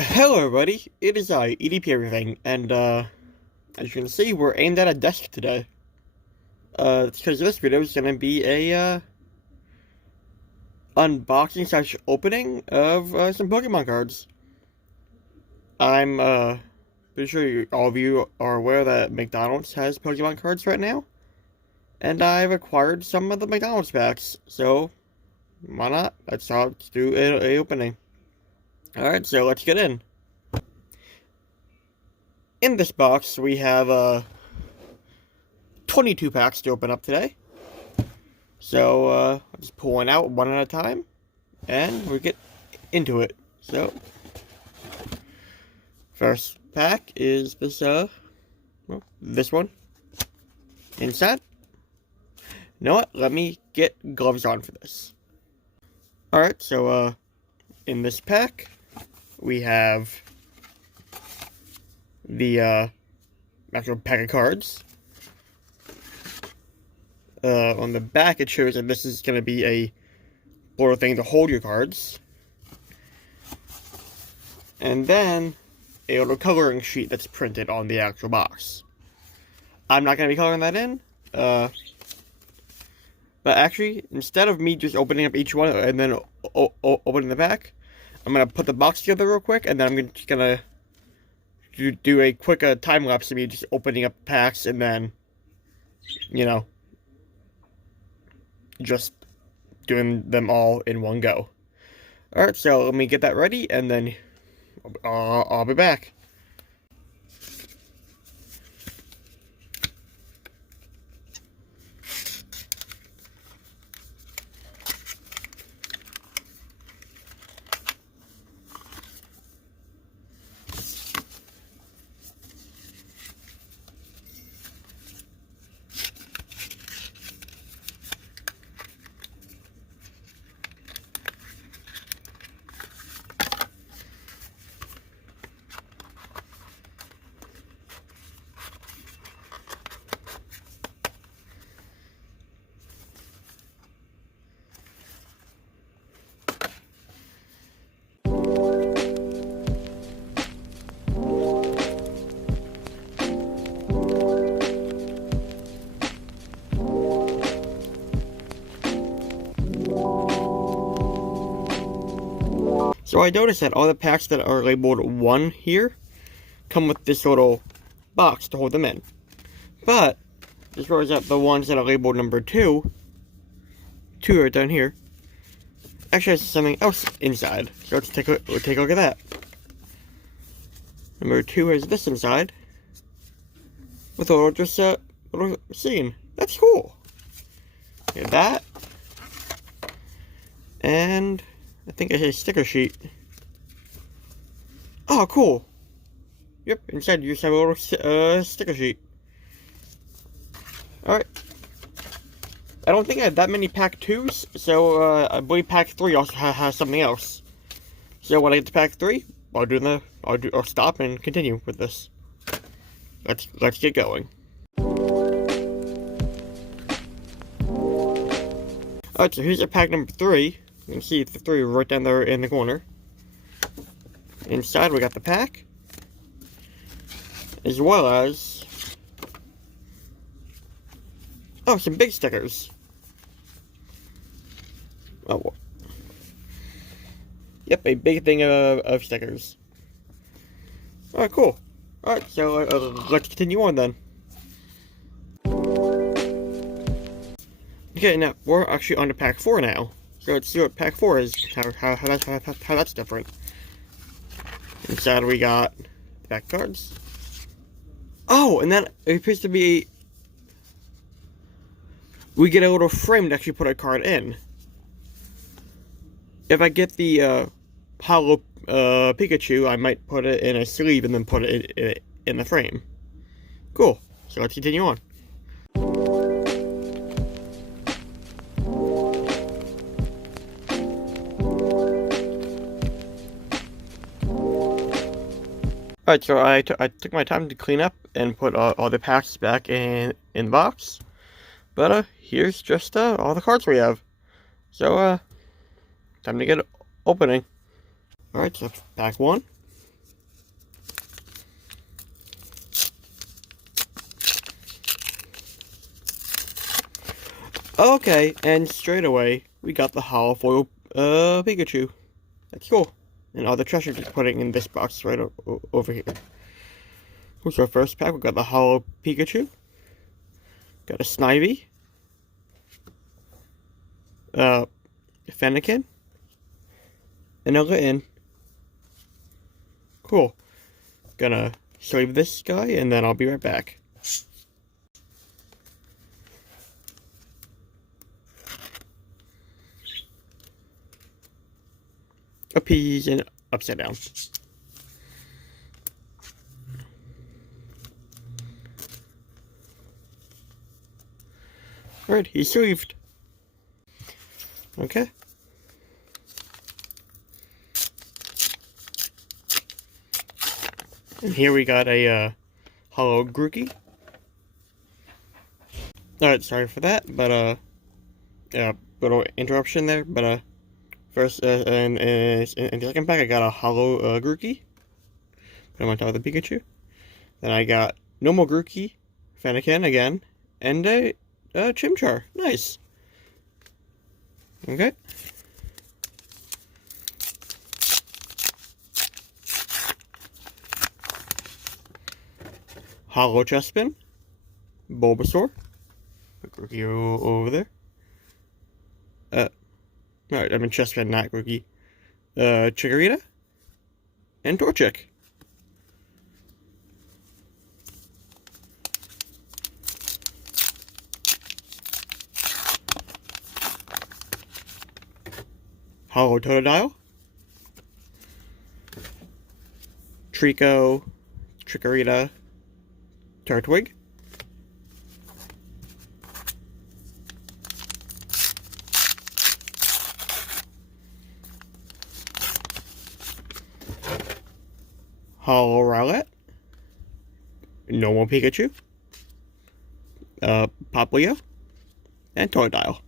Hello everybody, it is I, EDP Everything, and as you can see, we're aimed at a desk today. It's because this video is gonna be a, unboxing / opening of, some Pokemon cards. I'm, pretty sure all of you are aware that McDonald's has Pokemon cards right now, and I've acquired some of the McDonald's packs, so why not? Let's do a opening. Alright, so let's get in. In this box, we have, 22 packs to open up today. So, I'll just pull one out one at a time, and we get into it. So, first pack is this, this one. Inside. You know what? Let me get gloves on for this. Alright, so, in this pack, we have the, actual pack of cards. On the back, it shows that this is going to be a little thing to hold your cards. And then, a little coloring sheet that's printed on the actual box. I'm not going to be coloring that in. But actually, instead of me just opening up each one and then opening the back, I'm going to put the box together real quick, and then I'm just going to do a quick time-lapse of me just opening up packs, and then, you know, just doing them all in one go. Alright, so let me get that ready, and then I'll be back. So I noticed that all the packs that are labeled 1 here come with this little box to hold them in. But, as far as the ones that are labeled number 2 right down here, actually has something else inside. So let's take a look at that. Number 2 has this inside, with a little little scene. That's cool. Get that. And I think it's a sticker sheet. Oh, cool. Yep, inside you just have a little sticker sheet. Alright. I don't think I have that many pack 2s, so I believe pack 3 also has something else. So when I get to pack 3, I'll stop and continue with this. Let's get going. Alright, so here's a pack number 3. You can see the 3 right down there in the corner. Inside we got the pack, as well as, oh, some big stickers. Oh, yep, a big thing of stickers. Alright, cool. Alright, so let's continue on then. Okay, now we're actually on to pack 4 now. So let's see what pack 4 is, how that's different. Inside we got the back cards. Oh, and then it appears to be, we get a little frame to actually put a card in. If I get the hollow Pikachu, I might put it in a sleeve and then put it in the frame. Cool. So let's continue on. Alright, so I took my time to clean up and put all the packs back in the box. But here's just all the cards we have. So time to get opening. Alright, so pack 1. Okay, and straight away, we got the hollow foil Pikachu. That's cool. And all the treasure just putting in this box right over here. Who's our first pack? We got the hollow Pikachu. Got a Snivy. Fennekin. And a Litten. Cool. Gonna save this guy and then I'll be right back. Appease and upside down. Alright, he's saved. Okay. And here we got a hollow Grookey. Alright, sorry for that, but yeah, little interruption there, but first in the second pack I got a hollow Grookey. Put him on top of the Pikachu. Then I got normal Grookey, Fennekin again, and a Chimchar. Nice. Okay. Hollow Chespin, Bulbasaur, put Grookey over there. Alright, I mean Chespin, not Grookey. Chikorita, and Torchic. Hollow Totodile, Trico, Chikorita, Turtwig, Hollow Rowlet, normal Pikachu, Popplio, and Totodile.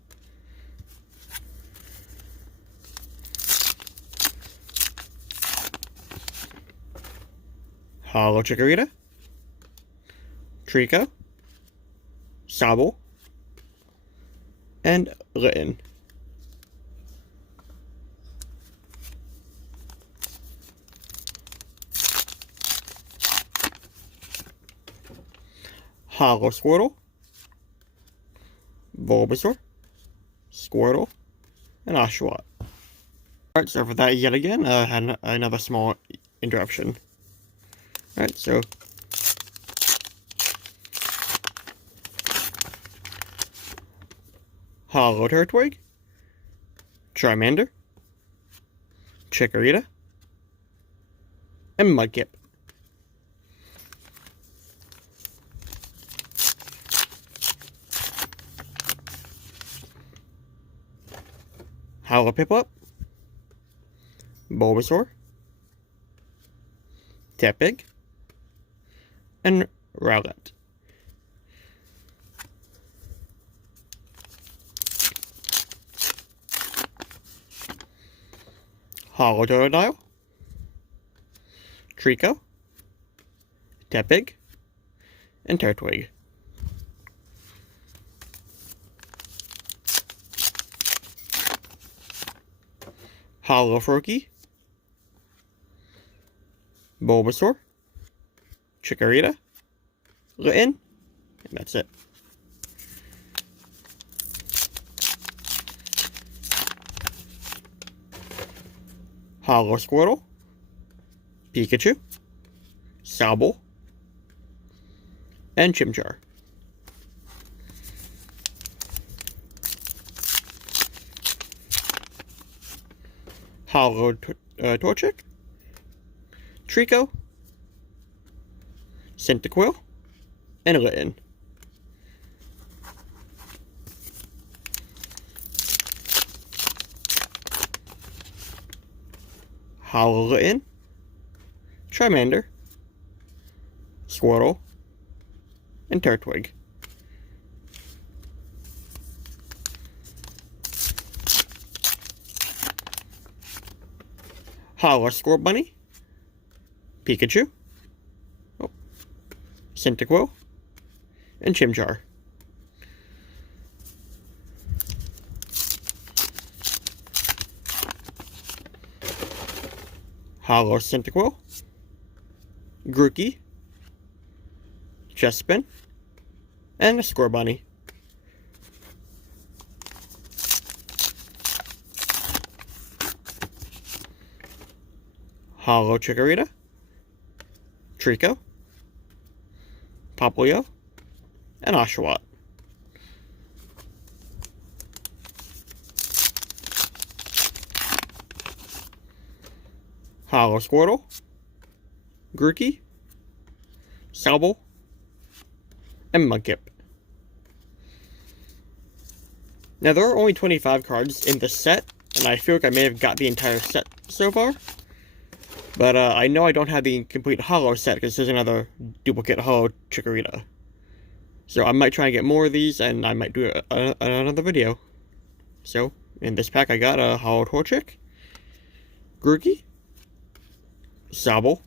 Hollow Chikorita, Trico, Sobble, and Litten. Hollow Squirtle, Bulbasaur, Squirtle, and Oshawott. Alright, so for that yet again, I had another small interruption. Alright, so Hollow Turtwig, Charmander, Chikorita, and Mudkip. Hollow Piplup, Bulbasaur, Tepig, and Rowlet. Hollow Totodile, Trico, Tepig, and Turtwig. Hollow Froakie, Bulbasaur, Chikorita, Litten, and that's it. Hollow Squirtle, Pikachu, Sobble, and Chimchar. Hollow Torchic, Trico, Cyndaquil, and Litten. Hollow Litten, Charmander, Squirtle, and Turtwig. Hollow Scorbunny, Pikachu, Cyndaquil, and Chimchar. Hollow Cyndaquil, Grookey, Chespin, and a Score Bunny. Hollow Chikorita, Trico, Popplio, and Oshawott. Hollow Squirtle, Grookey, Sobble, and Mudkip. Now there are only 25 cards in the set, and I feel like I may have got the entire set so far. But I know I don't have the complete Hollow set because there's another duplicate Hollow Chikorita. So I might try and get more of these, and I might do another video. So, in this pack I got a Hollow Torchic, Grookey, Sobble,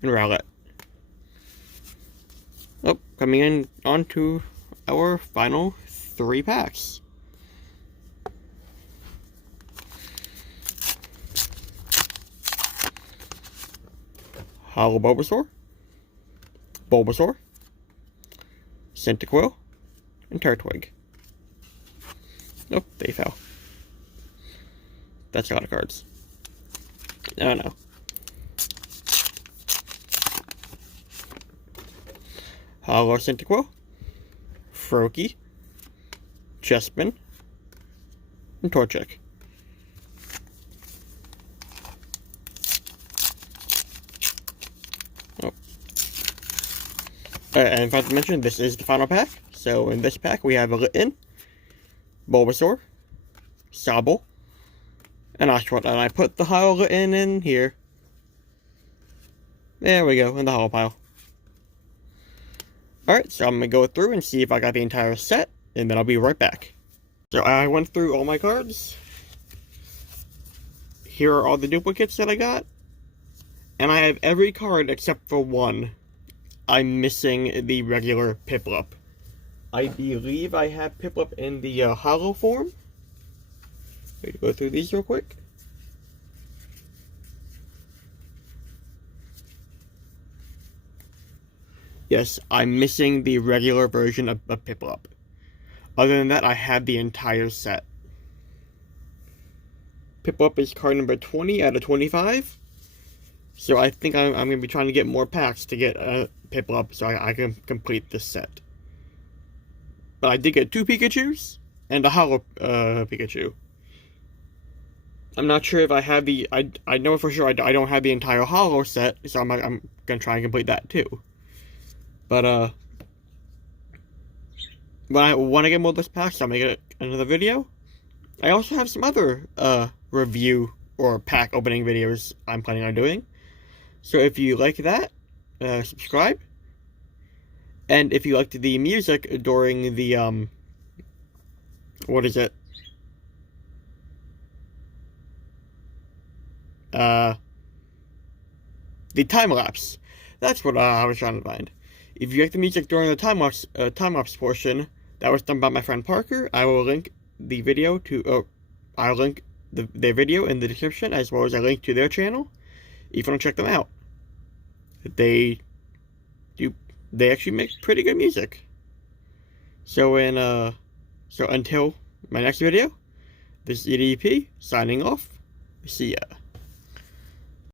and Rowlet. Oh, coming in onto our final 3 packs. Hollow Bulbasaur, Cyndaquil, and Turtwig. Nope, they fell. That's a lot of cards. Oh no. Hollow Cyndaquil, Froakie, Chespin, and Torchic. Oh. And in fact, to mention, this is the final pack. So in this pack, we have a Litten, Bulbasaur, Sobble, and Oshawott. And I put the Hollow Litten in here. There we go, in the hollow pile. Alright, so I'm going to go through and see if I got the entire set, and then I'll be right back. So I went through all my cards. Here are all the duplicates that I got. And I have every card except for one. I'm missing the regular Piplup. I believe I have Piplup in the hollow form. Let me go through these real quick. Yes, I'm missing the regular version of Piplup. Other than that, I have the entire set. Piplup is card number 20 out of 25. So I think I'm going to be trying to get more packs to get Piplup so I can complete this set. But I did get 2 Pikachus and a hollow Pikachu. I'm not sure if I have the... I know for sure I don't have the entire hollow set, so I'm going to try and complete that too. But, when I want to get more of this pack, so I'll make another video. I also have some other, review or pack opening videos I'm planning on doing. So if you like that, subscribe. And if you liked the music during the, what is it? The time-lapse. That's what I was trying to find. If you like the music during the time-lapse portion, that was done by my friend Parker. I will link the video to, I'll link their video in the description, as well as a link to their channel, if you want to check them out. They actually make pretty good music. So until my next video, this is EDP, signing off. See ya.